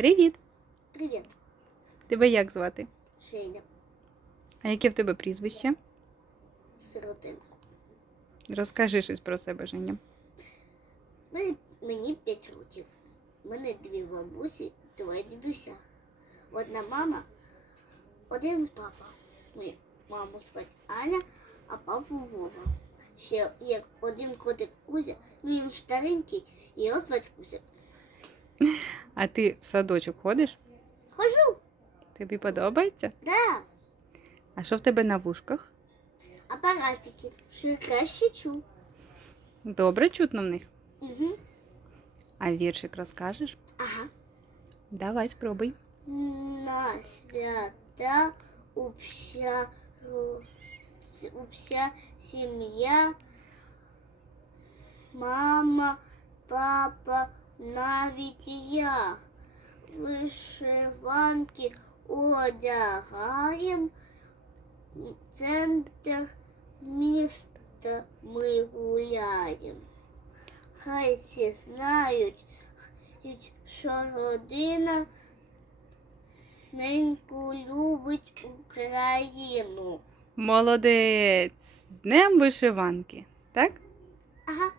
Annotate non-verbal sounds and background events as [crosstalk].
Привіт! Привіт, Тебе як звати? Женя, А яке в тебе прізвище? сиротинку. Розкажи щось про себе, Женя. Мені, мені 5 років. У мене дві бабусі, двоє дідуся. Одна мама, один папа. Мою маму звати Аня, а папу Вова. Ще є один котик Кузя, ну він старенький, його звати Кузя. [laughs] А ти в садочок ходиш? Хожу, Тобі подобається? да, А що в тебе на вушках? апаратики, що краще чу. Добре чутно в них. Угу. А віршик розкажеш? Ага. Давай спробуй. На свята у вся, у вся сім'я, мама, папа, навіть я. Вишиванки одягаєм, центр міста ми гуляємо. Хай всі знають, що родина неньку любить Україну. Молодець! З днем вишиванки, так? Ага.